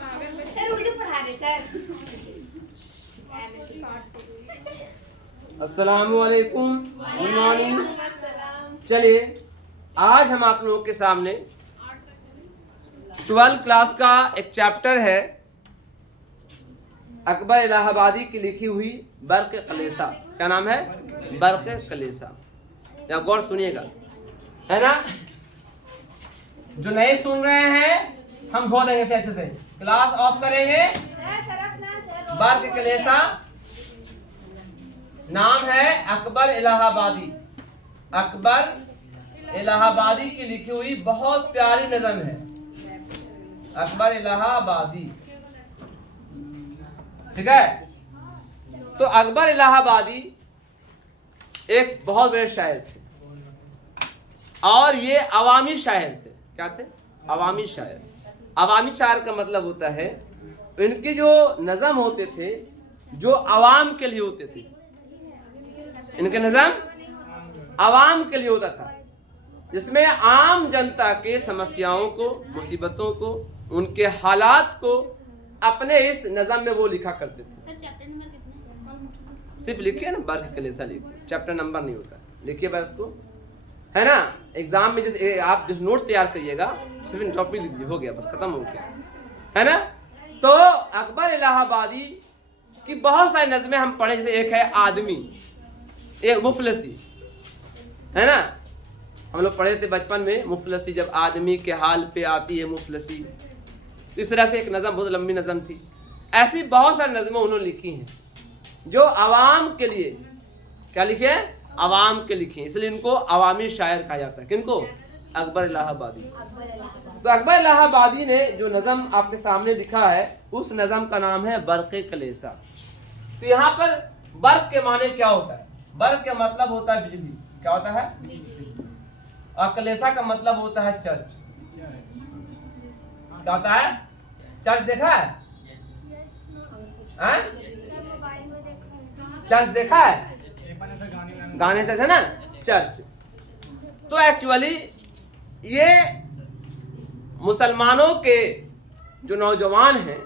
Sir Urdu पढ़ा रहे sir. अस्सलामुअलैकुम, गुड मॉर्निंग। चलिए आज हम आप लोगों के सामने 12th क्लास का एक चैप्टर है अकबर इलाहाबादी की लिखी हुई बर्क़ कलेसा। क्या नाम है? बर्क़ कलेसा। या गौर सुनिएगा, है ना? जो नहीं सुन रहे हैं हम धो देंगे फिर अच्छे से। क्लास ऑफ करेंगे। बर्क़ कलेसा नाम है अकबर इलाहाबादी। अकबर इलाहाबादी की लिखी हुई बहुत प्यारी नज़म है, अकबर इलाहाबादी। ठीक है? तो अकबर इलाहाबादी एक बहुत बड़े शायर थे और ये अवामी शायर थे। क्या थे? अवामी शायर। अवामी शायर का मतलब होता है इनके जो नज़म होते थे जो अवाम के लिए होते थे। इनके नज़म अवाम के लिए होता था, जिसमें आम जनता के समस्याओं को, मुसीबतों को, उनके हालात को अपने इस नज़म में वो लिखा करते थे। सर चैप्टर नंबर कितना? सिर्फ लिखिए ना, बर्क़ कलेसा लिखिए, चैप्टर नंबर नहीं होता, लिखिए बस को, है ना? एग्जाम में जैसे आप जिस नोट तैयार करिएगा सिर्फ टॉपिक लिख दीजिए, हो गया, बस खत्म हो गया, है ना? तो अकबर इलाहाबादी की बहुत सारी नज़में हम पढ़े, जैसे एक है आदमी, एक मुफलसी, है ना? हम लोग पढ़े थे बचपन में मुफलसी, जब आदमी के हाल पे आती है मुफलसी। इस तरह से एक नज़म, बहुत लंबी नज़म थी। ऐसी बहुत सारी नज़में उन्होंने लिखी हैं जो आवाम के लिए, क्या लिखे हैं? आवाम के लिखे, इसलिए इनको अवामी शायर कहा जाता है। किनको? अकबर इलाहाबादी। तो अकबर इलाहाबादी ने जो नज़म आपके सामने लिखा है उस नज़म का नाम है बर्क़ कलेसा। तो यहाँ पर बर्क़ के माने क्या होता है? बर्क़ का मतलब होता है बिजली। क्या होता है? और कलेसा का मतलब होता है चर्च। क्या होता है? चर्च देखा है? चर्च देखा है? गाने चर्च है ना, चर्च। तो एक्चुअली ये मुसलमानों के जो नौजवान हैं,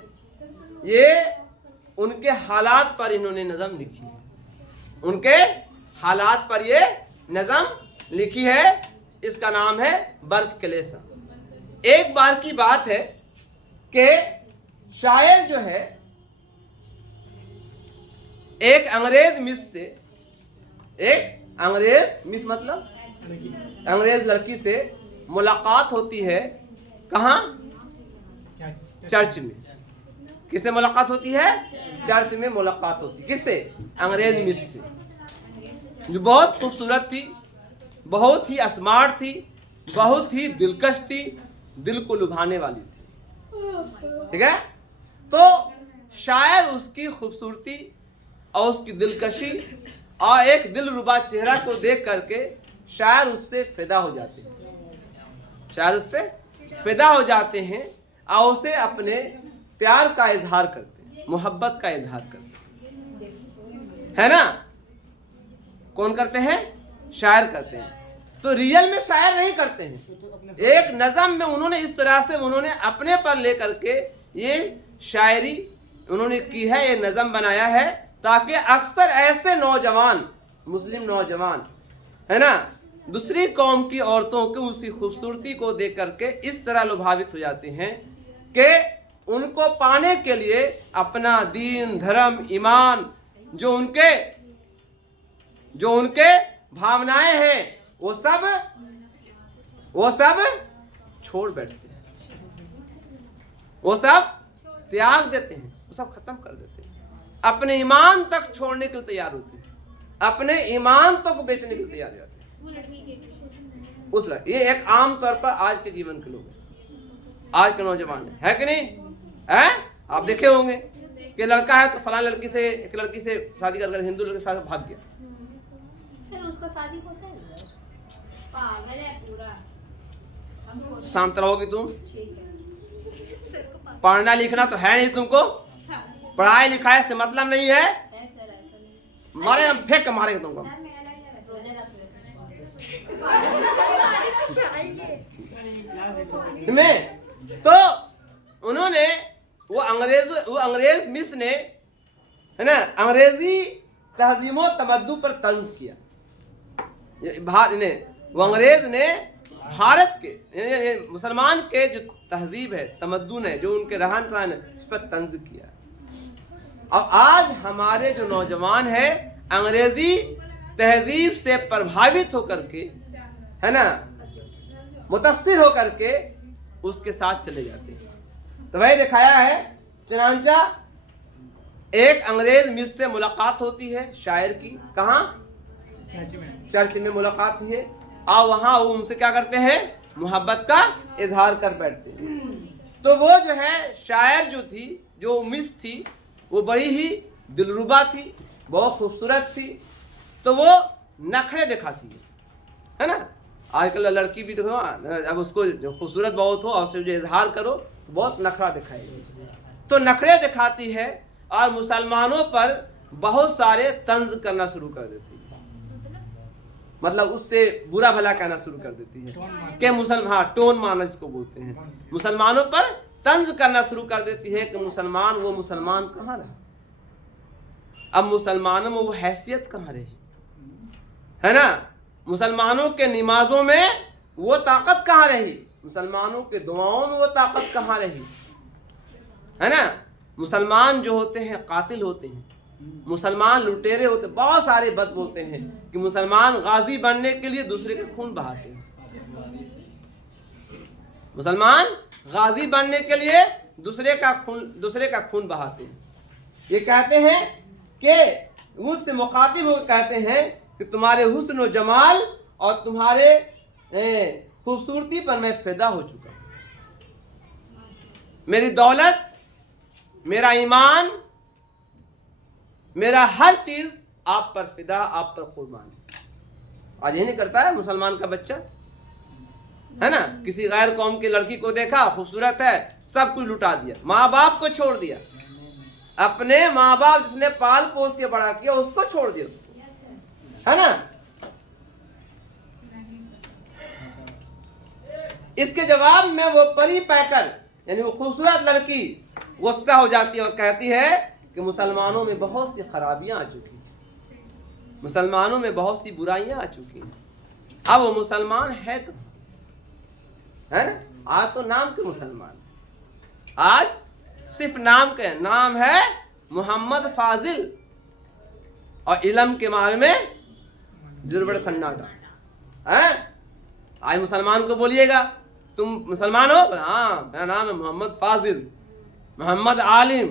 ये उनके हालात पर इन्होंने नज़म लिखी है। उनके हालात पर ये नज़म लिखी है। इसका नाम है बर्क़ कलेसा। एक बार की बात है कि शायर जो है एक अंग्रेज मिस से, एक अंग्रेज मिस मतलब अंग्रेज लड़की से मुलाकात होती है। कहाँ? चर्च में। किससे मुलाकात होती है? चर्च में मुलाकात होती है। किससे? अंग्रेज मिस से, जो बहुत खूबसूरत थी, बहुत ही स्मार्ट थी, बहुत ही दिलकश थी, दिल को लुभाने वाली थी। ठीक है? तो शायर उसकी खूबसूरती और उसकी दिलकशी और एक दिलरुबा चेहरा को देख करके शायर उससे फिदा हो जाते हैं। शायर उससे फिदा हो जाते हैं और उसे अपने प्यार का इजहार करते हैं, मोहब्बत का इजहार करते हैं, है ना? कौन करते हैं? शायर करते हैं। तो रियल में शायर नहीं करते हैं, एक नज़म में उन्होंने इस तरह से उन्होंने अपने पर लेकर के ये शायरी उन्होंने की है, ये नज़म बनाया है, ताकि अक्सर ऐसे नौजवान, मुस्लिम नौजवान, है ना, दूसरी कौम की औरतों की उसी खूबसूरती को देख करके इस तरह लुभावित हो जाते हैं कि उनको पाने के लिए अपना दीन, धर्म, ईमान, जो उनके भावनाएं हैं, वो सब छोड़ बैठते हैं, वो सब त्याग देते हैं, वो सब खत्म कर देते हैं, अपने ईमान तक छोड़ने के लिए तैयार होते हैं, अपने ईमान तक बेचने के लिए तैयार होते हैं। ये एक आम तौर पर आज के जीवन के लोग हैं, आज के नौजवान है कि नहीं है? आप देखे होंगे कि लड़का है तो फलां लड़की से, एक लड़की से शादी कर, हिंदू लड़के के साथ भाग गया। सर उसका शादी होता है? पागल है पूरा। शांत रहोगी तुम? पढ़ना लिखना तो है नहीं तुमको, पढ़ाई लिखाई से मतलब नहीं है। मारे हम फेंक मारेंगे तुमको। में तो उन्होंने वो अंग्रेज मिस ने, है ना, अंग्रेजी तहजीम व तमद्दु पर तंज किया। वो अंग्रेज ने भारत के मुसलमान के जो तहजीब है, तमद्दुन है, जो उनके रहन सहन है, उस पर तंज किया। अब आज हमारे जो नौजवान हैं अंग्रेजी तहजीब से प्रभावित होकर के, है ना, मुतासिर होकर के उसके साथ चले जाते हैं। तो वही दिखाया है चनांचा, एक अंग्रेज मिस से मुलाकात होती है शायर की, कहाँ? चर्च में मुलाकात हुई है, और वहाँ वो उनसे क्या करते हैं? मोहब्बत का इजहार कर बैठते हैं। तो वो जो है शायर जो थी, जो मिस थी, वो बड़ी ही दिलरुबा थी, बहुत खूबसूरत थी। तो वो नखरे दिखाती है ना। आजकल लड़की भी देखो, अब उसको खूबसूरत बहुत हो और उससे जो इजहार करो तो बहुत नखरा दिखाएगी। तो नखरे दिखाती है और मुसलमानों पर बहुत सारे तंज करना शुरू कर देती है, मतलब उससे बुरा भला कहना शुरू कर देती है कि मुसलमान, टोन मारना जिसको बोलते हैं, मुसलमानों पर तंज करना शुरू कर देती है कि मुसलमान, वो मुसलमान कहाँ रहा, अब मुसलमानों में वो हैसियत कहाँ रही, है ना, मुसलमानों के नमाजों में वो ताकत कहाँ रही, मुसलमानों के दुआओं में वो ताकत कहाँ रही, है ना। मुसलमान जो होते हैं कातिल होते हैं, मुसलमान लुटेरे होते, बहुत सारे बद बोलते हैं कि मुसलमान गाजी बनने के लिए दूसरे का खून बहाते हैं, मुसलमान गाजी बनने के लिए दूसरे का खून बहाते हैं। ये कहते हैं कि मुझसे मुखातिब होकर कहते हैं कि तुम्हारे हुस्न और जमाल और तुम्हारे खूबसूरती पर मैं फिदा हो चुका हूं, मेरी दौलत, मेरा ईमान, मेरा हर चीज आप पर फिदा, आप पर कुर्बान। आज यही नहीं करता है मुसलमान का बच्चा, है ना, किसी गैर कौम की लड़की को देखा, खूबसूरत है, सब कुछ लुटा दिया, माँ बाप को छोड़ दिया, अपने माँ बाप जिसने पाल पोस के बड़ा किया उसको छोड़ दिया, है ना। इसके जवाब में वो परी पैकर, यानी वो खूबसूरत लड़की गुस्सा हो जाती है और कहती है कि मुसलमानों में बहुत सी खराबियां आ चुकी हैं, मुसलमानों में बहुत सी बुराइयां आ चुकी हैं, अब वो मुसलमान है ना। आज तो नाम के मुसलमान, आज सिर्फ नाम के, नाम है मोहम्मद फाजिल और इल्म के मामले में जुर्बड़ सन्नाटा है। आज मुसलमान को बोलिएगा तुम मुसलमान हो, हाँ मेरा नाम है मोहम्मद फाजिल, मोहम्मद आलिम,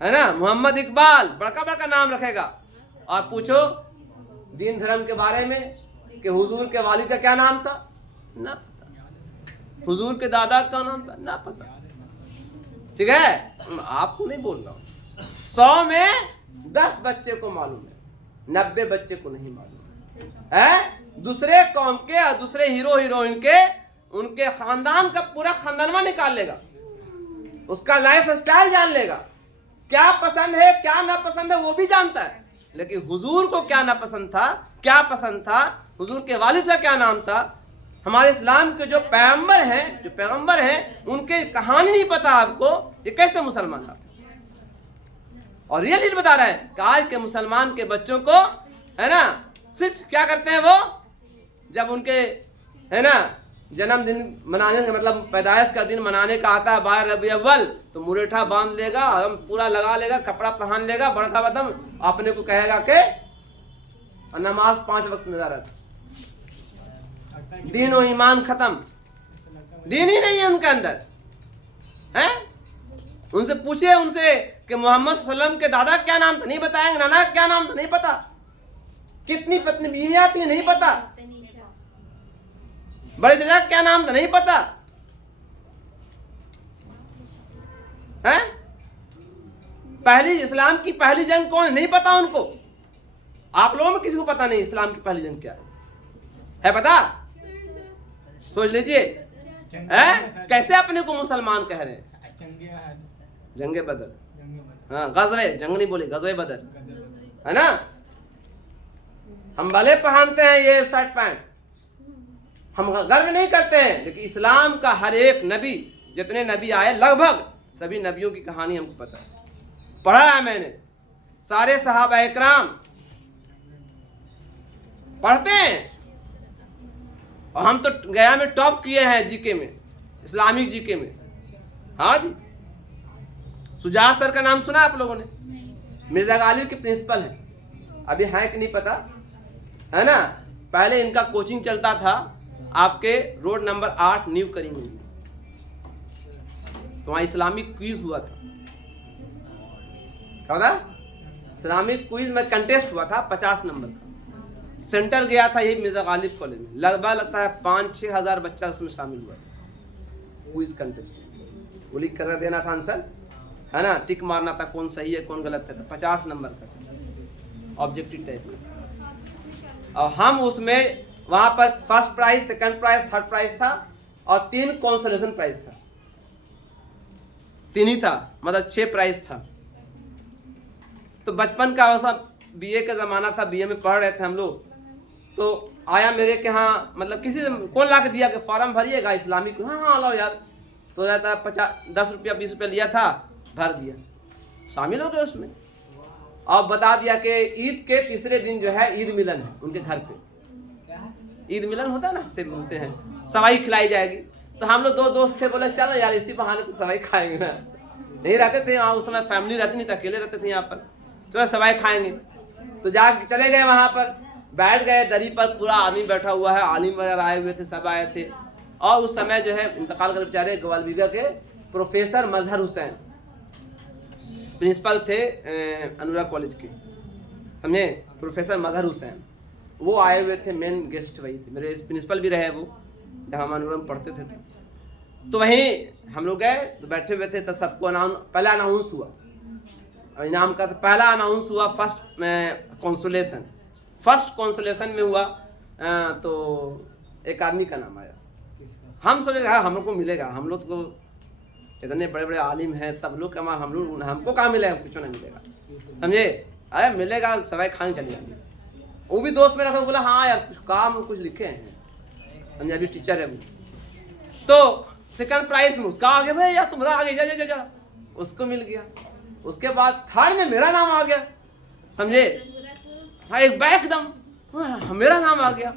है ना, मोहम्मद इकबाल, बड़का बड़का नाम रखेगा। और पूछो दीन धर्म के बारे में कि हुजूर के वालिद का क्या नाम था, ना पता, हुजूर के दादा का नाम था, ना पता, ठीक है, आपको नहीं बोल रहा हूं। 100 में 10 बच्चे को मालूम है, 90 बच्चे को नहीं मालूम है। दूसरे कौम के और दूसरे हीरो हीरोइन के, उनके खानदान का पूरा खानदानवा निकाल लेगा, उसका लाइफ स्टाइल जान लेगा, क्या पसंद है क्या ना पसंद है वो भी जानता है, लेकिन हुजूर को क्या ना पसंद था, क्या पसंद था, हुजूर के वालिद का क्या नाम था, हमारे इस्लाम के जो पैगंबर हैं उनके कहानी नहीं पता आपको, ये कैसे मुसलमान था। और रियली बता रहा है कि आज के मुसलमान के बच्चों को, है ना, सिर्फ क्या करते हैं वो, जब उनके, है ना, जन्मदिन मनाने का मतलब पैदाइश का दिन मनाने का आता है 12 रबी अव्वल, तो मुरेठा बांध लेगा, हम पूरा लगा लेगा, कपड़ा पहन लेगा, बड़का बदम अपने को कहेगा कि नमाज 5 वक्त नजारत, दीन और ईमान खत्म, दीन ही नहीं है उनके अंदर, है। उनसे पूछिए उनसे कि मोहम्मद सल्लम के दादा क्या नाम था, नहीं बताएंगे, नाना क्या नाम था, नहीं पता, कितनी पत्नी बीवियां थी, नहीं पता, बड़े चाचा क्या नाम था, नहीं पता, है। पहली इस्लाम की पहली जंग कौन है, नहीं पता उनको। आप लोगों में किसी को पता नहीं इस्लाम की पहली जंग क्या है पता? सोच लीजिए, है कैसे अपने को मुसलमान कह रहे हैं। जंगे बदर, हाँ, गज़वे, जंग नहीं बोले, गज़वे बदर, है ना। हम भले पहनते हैं ये शर्ट पैंट, हम गर्व नहीं करते हैं, लेकिन इस्लाम का हर एक नबी, जितने नबी आए लगभग सभी नबियों की कहानी हमको पता है, पढ़ा है मैंने, सारे सहाबा इकराम पढ़ते हैं। और हम तो गया में टॉप किए हैं जीके में, इस्लामिक जीके में। हाँ जी, सुजात सर का नाम सुना आप लोगों ने? मिर्जा गालिब के प्रिंसिपल हैं, अभी हैं कि नहीं पता है ना। पहले इनका कोचिंग चलता था आपके रोड नंबर 8 न्यू करीम में, तो वहाँ इस्लामिक क्विज हुआ था। क्या था? इस्लामिक क्विज में कंटेस्ट हुआ था 50 नंबर का। सेंटर गया था यही मिर्जा गालिब कॉलेज में। लगभग लगता है 5-6 हज़ार बच्चा उसमें शामिल हुआ था क्विज कंटेस्ट। वो लिख कर देना था आंसर, है ना, टिक मारना था कौन सही है कौन गलत है। 50 नंबर का था, ऑब्जेक्टिव टाइप का। और हम उसमें वहाँ पर first prize, second prize, third prize था और 3 कंसोलेशन प्राइज था। 3 ही था, मतलब 6 प्राइज था। तो बचपन का वैसा बीए का ज़माना था, बीए में पढ़ रहे थे हम लोग। तो आया मेरे के यहाँ, मतलब किसी से कौन ला के दिया कि फॉर्म भरिएगा इस्लामिक। हाँ हाँ लाओ यार। तो रहता है 10 रुपया 20 रुपया लिया था, भर दिया, शामिल हो गए उसमें। और बता दिया कि ईद के तीसरे दिन जो है ईद मिलन है उनके घर पे। ईद मिलन होता है ना, से बोलते हैं, सवाई खिलाई जाएगी। तो हम लोग 2 दोस्त थे, बोले चलो यार इसी बहाने तो सवाई खाएंगे ना। नहीं रहते थे यहाँ उस समय, फैमिली रहती नहीं था, अकेले रहते थे यहाँ पर, तो सवाई खाएंगे। तो जा चले गए वहाँ पर, बैठ गए दरी पर, पूरा आदमी बैठा हुआ है, आलिम वगैरह आए हुए थे, सब आए थे। और उस समय जो है इंतकाल कर बेचारे ग्वालबीघा के प्रोफेसर मजहर हुसैन प्रिंसिपल थे अनुराग कॉलेज के, समझे, प्रोफेसर मजहर हुसैन, वो आए हुए थे, मेन गेस्ट वही थे। मेरे प्रिंसिपल भी रहे वो, जब हम अनुराग में पढ़ते थे। तो वहीं हम लोग गए, तो बैठे हुए थे, तो सबको पहला अनाउंस हुआ। और इनाम का तो पहला अनाउंस हुआ फर्स्ट कॉन्सोलेशन में हुआ। तो एक आदमी का नाम आया। हम सोचे हम लोग को मिलेगा, हम लोग को इतने बड़े बड़े आलिम हैं, सब लोग हमको कहाँ मिलेगा, कुछ नहीं मिलेगा, समझे। अरे मिलेगा, सवाई खाने चले जाएंगे। वो भी दोस्त मेरा था, बोला हाँ यार कुछ काम कुछ लिखे हैं, समझे, अभी टीचर है वो। तो सेकंड प्राइज में उसका आ गया, भाई यार तुम्हारा आ गया, जा जा जा, उसको मिल गया। उसके बाद थर्ड में मेरा नाम आ गया, समझे, हाँ एक एकदम मेरा नाम आ गया।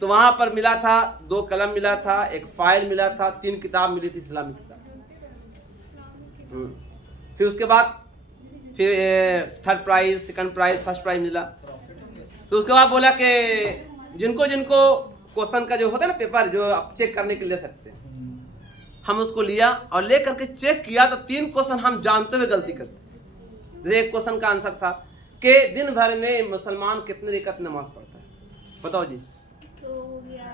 तो वहां पर मिला था 2 कलम मिला था, एक फाइल मिला था, 3 किताब मिली थी इस्लामिक किताब। फिर उसके बाद फिर third prize, second prize, first prize मिला। फिर उसके बाद बोला कि जिनको जिनको क्वेश्चन का जो होता है ना पेपर, जो आप चेक करने के लिए ले सकते हैं, हम उसको लिया और ले करके चेक किया। तो 3 क्वेश्चन हम जानते हुए गलती करते। जैसे एक क्वेश्चन का आंसर था कि दिन भर में मुसलमान कितने रकात नमाज पढ़ता है, बताओ जी। तो हो गया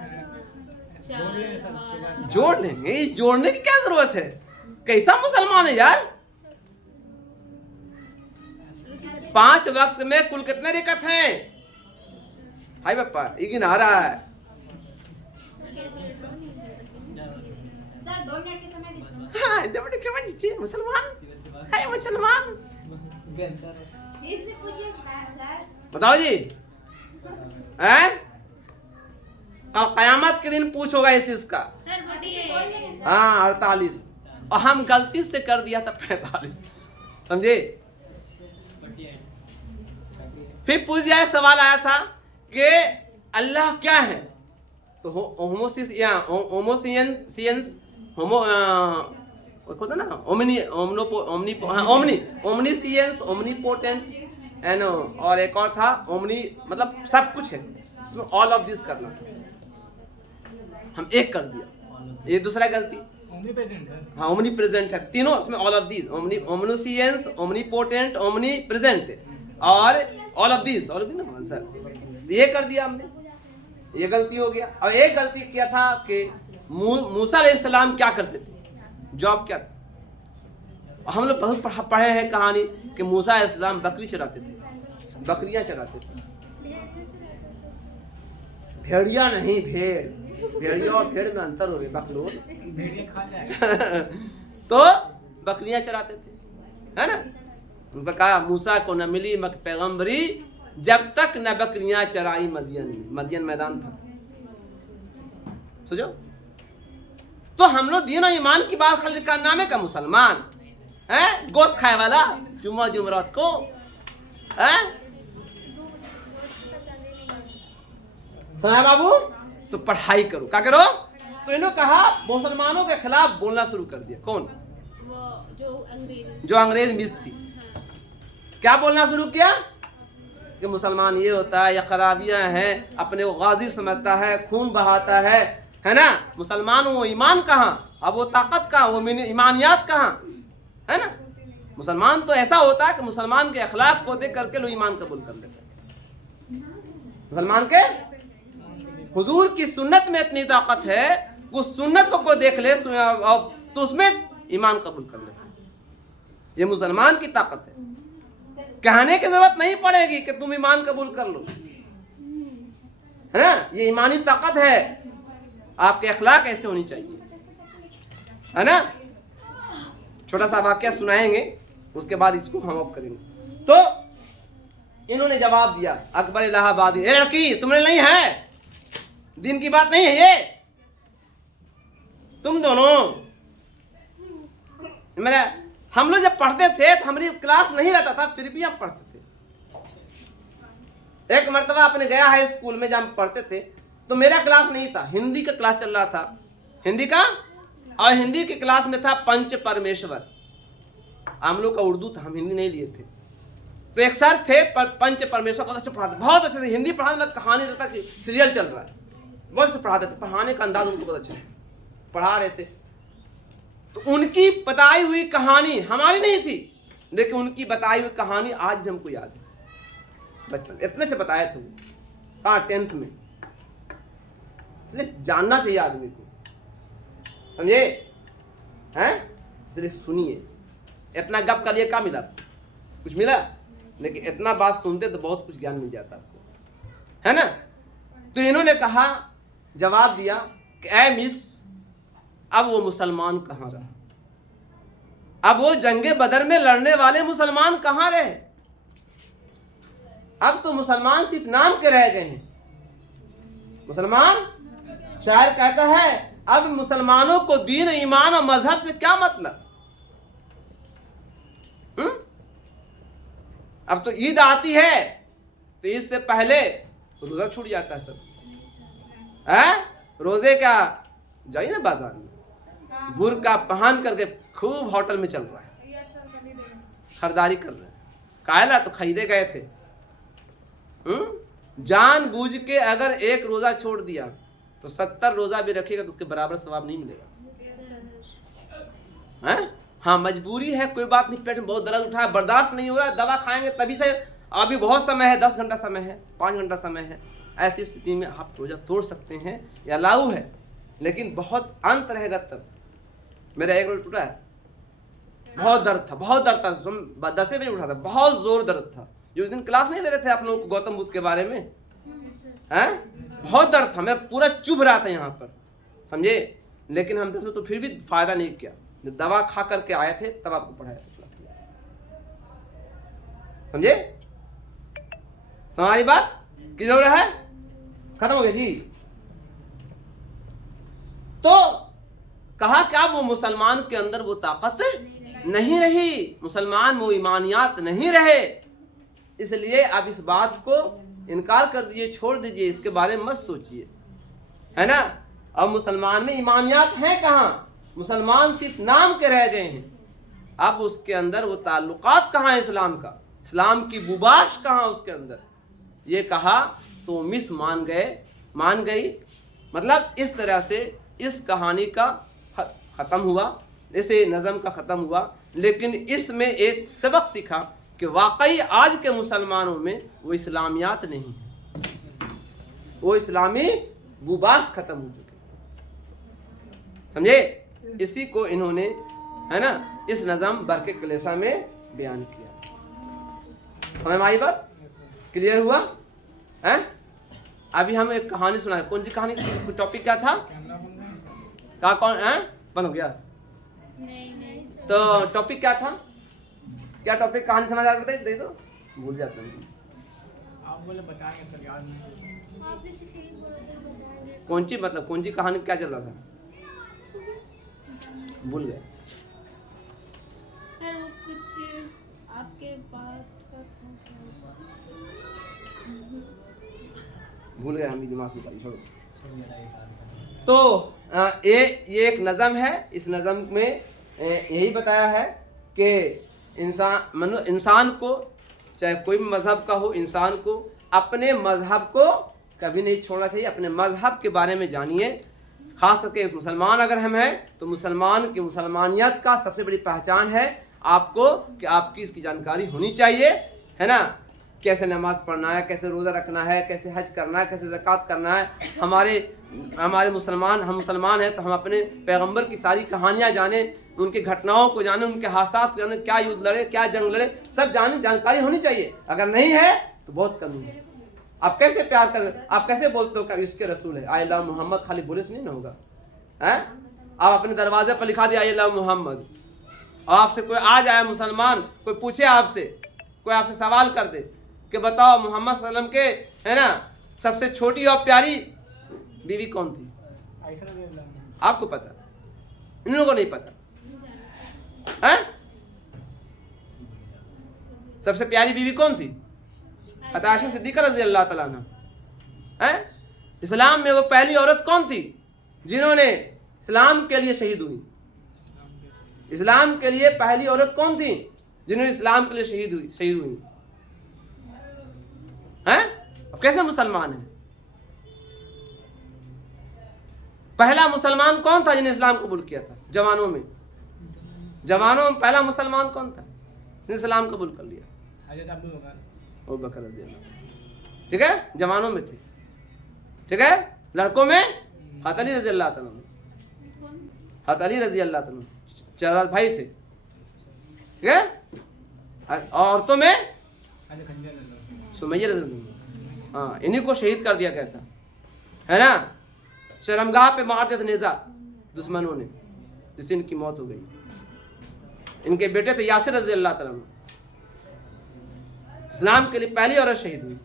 4 जोड़ लेंगे, ये जोड़ने की क्या जरूरत है, कैसा मुसलमान है यार। 5 वक्त में कुल कितने रकात हैं? हाय पापा, ये गिना रहा है। सर 2 मिनट के समय दीजिए। हाँ 2 मिनट के समय दीजिए। मुसलमान है, मुसलमान। इससे पूछिए सर। बताओ जी, हैं? क़यामत के दिन पूछोगा इस चीज का। हाँ 48, और हम गलती से कर दिया था 45, समझे। फिर पूछ दिया, एक सवाल आया था कि अल्लाह क्या है। तो होता ना ओमनीसियंस, ओमनीपोटेंट एंड, और एक और था ओमनी, मतलब सब कुछ है इसमें, ऑल ऑफ दिस करना। हम एक कर दिया, ये दूसरा गलती। हाँ ओमनी प्रेजेंट है, तीनों इसमें all of this, omniscience, omnipotent, omni present और ऑल ऑफ दिस ना सर, ये कर दिया हमने, ये गलती हो गया। और एक गलती किया था कि मूसा अलैहिस्सलाम क्या करते थे, जॉब क्या था। हम लोग बहुत पढ़े हैं कहानी कि मूसा अलैहिस्सलाम बकरी चराते थे, बकरियां चराते थे। भेड़िया नहीं, भेड़िया और भेड़ में अंतर हो गया, बकलोल। तो बकरियां चराते थे, है ना। उनका कहा मूसा को न मिली पैगम्बरी जब तक न बकरियां चराई मदियन मैदान था, सोचो। तो हम लोग दीन और ईमान की बात खाली का नाम है का मुसलमान है, गोश्त खाए वाला जुम्मा जुमरात को है। सुना बाबू, तो पढ़ाई करो, क्या करो। तो इन्होंने कहा मुसलमानों के खिलाफ बोलना शुरू कर दिया। कौन? वो जो अंग्रेज मिस थी। क्या बोलना शुरू किया कि मुसलमान ये होता है, या खराबियां हैं, अपने को गाजी समझता है, खून बहाता है ना। मुसलमान वो ईमान कहाँ, अब वो ताकत कहाँ, वो ईमानियात कहाँ, है ना। मुसलमान तो ऐसा होता है कि मुसलमान के अखलाक को देख करके लोग ईमान कबूल कर लेते हैं। मुसलमान के हुजूर की सुन्नत में इतनी ताकत है, उस सुन्नत को कोई देख ले तो उसमें ईमान कबूल कर लेता है। ये मुसलमान की ताकत है। कहने की जरूरत नहीं पड़ेगी कि तुम ईमान कबूल कर लो, है ना। ये ईमानी ताकत है। आपके अखलाक ऐसे होनी चाहिए, है ना। छोटा सा वाक्य सुनाएंगे, उसके बाद इसको हम ऑफ करेंगे। तो इन्होंने जवाब दिया, अकबर इलाहाबादी, ए लड़की तुमने नहीं है, दिन की बात नहीं है ये, तुम दोनों। मेरा हम लोग जब पढ़ते थे तो हमारी क्लास नहीं रहता था, फिर भी हम पढ़ते थे। एक मर्तबा अपने गया है स्कूल में, जब पढ़ते थे तो मेरा क्लास नहीं था, हिंदी का क्लास चल रहा था, हिंदी का। और हिंदी की क्लास में था पंच परमेश्वर। हम लोग का उर्दू था, हम हिंदी नहीं लिए थे। तो एक सर थे पंच परमेश्वर, बहुत अच्छे पढ़ाते, बहुत अच्छे से हिंदी पढ़ाने लगा। कहानी रहता कि सीरियल चल रहा है, बहुत से पढ़ाते थे, पढ़ाने का अंदाज उनको बहुत अच्छा पढ़ा रहे थे। तो उनकी बताई हुई कहानी हमारी नहीं थी, लेकिन उनकी बताई हुई कहानी आज भी हमको याद है। बचपन इतने से बताए थे वो, हाँ 10th में। इसलिए जानना चाहिए आदमी को, समझे हैं। इसलिए सुनिए, इतना गप करिए, क्या मिला, कुछ मिला, लेकिन इतना बात सुनते तो बहुत कुछ ज्ञान मिल जाता है ना। तो इन्होंने कहा, जवाब दिया कि ऐ मिस, अब वो मुसलमान कहाँ रहा, अब वो जंगे बदर में लड़ने वाले मुसलमान कहाँ रहे। अब तो मुसलमान सिर्फ नाम के रह गए हैं। मुसलमान, शायर कहता है, अब मुसलमानों को दीन, ईमान और मजहब से क्या मतलब। अब तो ईद आती है तो ईद से पहले रोजा छूट जाता है सब, है। रोजे का जाइए ना बाजार में, बुर्का पहन करके खूब होटल में चल रहा है, खरीदारी कर रहे हैं। कायला तो खरीदे गए थे। जानबूझ के अगर एक रोजा छोड़ दिया तो 70 रोजा भी रखेगा तो उसके बराबर सवाब नहीं मिलेगा, हैं। हाँ मजबूरी है, कोई बात नहीं, पेट में बहुत दर्द उठा है, बर्दाश्त नहीं हो रहा है, दवा खाएंगे तभी से। अभी बहुत समय है, 10 घंटा समय है, 5 घंटा समय है, ऐसी स्थिति में आप रोजा तोड़ सकते हैं, या लाऊ है, लेकिन बहुत अंत रहेगा तब। मेरा एक रोज टूटा है, बहुत दर्द था, बहुत दर्द था, 10 बजे उठा था, बहुत जोर दर्द था। जो दिन क्लास नहीं ले रहे थे आप लोगों को गौतम बुद्ध के बारे में, हैं, बहुत दर्द था, मेरा पूरा चुभ रहा था यहाँ पर, समझे। लेकिन हम 10 में तो फिर भी फायदा नहीं किया, जब दवा खा करके आए थे तब आपको पढ़ाया था क्लास में, समझे। हमारी बात की जरूरत है, खत्म हो गया जी। तो कहा क्या वो मुसलमान के अंदर वो ताकत नहीं रही, मुसलमान वो ईमानियात नहीं रहे, इसलिए आप इस बात को इनकार कर दीजिए, छोड़ दीजिए, इसके बारे में मत सोचिए, है ना। अब मुसलमान में ईमानियात हैं कहाँ, मुसलमान सिर्फ नाम के रह गए हैं। अब उसके अंदर वो ताल्लुकात कहाँ है इस्लाम का, इस्लाम की बुबाश कहाँ उसके अंदर। ये कहा तो मिस मान गई। मतलब इस तरह से इस कहानी का ख़त्म हुआ, इसे नज़म का ख़त्म हुआ। लेकिन इसमें एक सबक सीखा कि वाकई आज के मुसलमानों में वो इस्लामियात नहीं है, वो इस्लामी बुबास ख़त्म हो चुके, समझे। इसी को इन्होंने, है ना, इस नज़म बरके कलेसा में बयान किया। समझ में आई बात, क्लियर हुआ है। अभी हम एक कहानी सुना है, कौन सी कहानी, टॉपिक क्या था, का कौन है, बंद हो गया। तो टॉपिक क्या था, क्या टॉपिक, कहानी समझ आ गई, दे दो, भूल जाते हैं आप बोले बताएंगे सर, याद नहीं। कौन सी, मतलब कौन सी कहानी, क्या चल रहा था। भूल गए। सर वो कुछ आपके पास का था। भूल गए, हम भी दिमाग से निकाली, छोड़ो। तो ये एक नज़म है। इस नज़म में यही बताया है कि इंसान को, चाहे कोई भी मज़हब का हो, इंसान को अपने मज़हब को कभी नहीं छोड़ना चाहिए। अपने मज़हब के बारे में जानिए। ख़ास करके मुसलमान अगर हम हैं तो मुसलमान की मुसलमानियत का सबसे बड़ी पहचान है आपको कि आपकी इसकी जानकारी होनी चाहिए, है ना। कैसे नमाज़ पढ़ना है, कैसे रोज़ा रखना है, कैसे हज करना है, कैसे ज़कात करना है। हम मुसलमान हैं तो हम अपने पैगंबर की सारी कहानियाँ जाने, उनकी घटनाओं को जाने, उनके हादसात को जाने, क्या युद्ध लड़े, क्या जंग लड़े, सब जाने, जानकारी होनी चाहिए। अगर नहीं है तो बहुत कमी है। आप कैसे प्यार कर, आप कैसे बोलते हो कि इसके रसूल है, आई लव मोहम्मद, खाली बोले से नहीं ना होगा, हैं। आप अपने दरवाजे पर लिखा दिया आई लव मोहम्मद, और आपसे कोई आ जाए मुसलमान, कोई पूछे आपसे, कोई आपसे सवाल कर दे कि बताओ मोहम्मद सल्लम के, है ना, सबसे छोटी और प्यारी बीवी कौन थी? आयशा रज़ी अल्लाह अन्हा। आपको पता, इन लोगों को नहीं पता है? सबसे प्यारी बीवी कौन थी? आयशा सिद्दीक़ा रज़ी अल्लाह तआला अन्हा। है इस्लाम में वो पहली औरत कौन थी जिन्होंने इस्लाम के लिए शहीद हुई? इस्लाम के लिए पहली औरत कौन थी जिन्होंने इस्लाम के लिए शहीद हुई? हैं? अब कैसे मुसलमान है? पहला मुसलमान कौन था जिन्हें इस्लाम कबूल किया था? जवानों में पहला मुसलमान कौन था जिन्हें इस्लाम कबूल कर लिया? हज़रत अबू बकर रज़ी अल्लाह। ठीक है, जवानों में थे। ठीक है, लड़कों में हज़रत अली रज़ी अल्लाह तआला, हज़रत अली रज़ी अल्लाह तआला, 4 भाई थे। ठीक है, औरतों में सुमैया रज़ी अल्लाह। हाँ, इन्हीं को शहीद कर दिया गया था, है ना। शर्मगाह पे मार दिया था नेज़ा दुश्मनों ने, जिससे इनकी मौत हो गई। इनके बेटे थे यासिर रज़ी अल्लाह तआला, इस्लाम के लिए पहली औरत शहीद हुई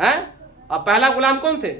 है। और पहला गुलाम कौन थे?